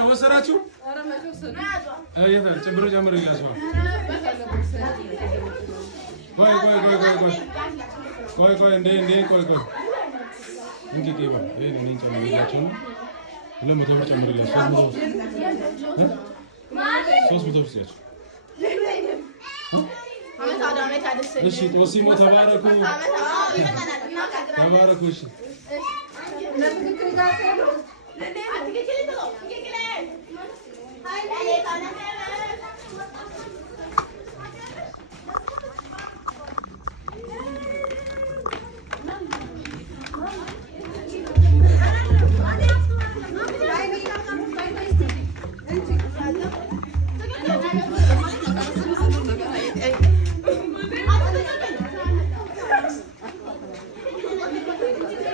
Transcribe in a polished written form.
ነው ወሰራችሁ? አየታ ጨምሮ ጨምሮ ይያስማ ቆይ እንዴ ቆይ እንግዲህ ይባ ይሄን እኔ ጨምሮ ይያችሁ ነው 200 ብር ጨምሮ ይያችሁ 300 ብር ሲያችሁ እሺ ጦሲሞ ተባረኩ እሺ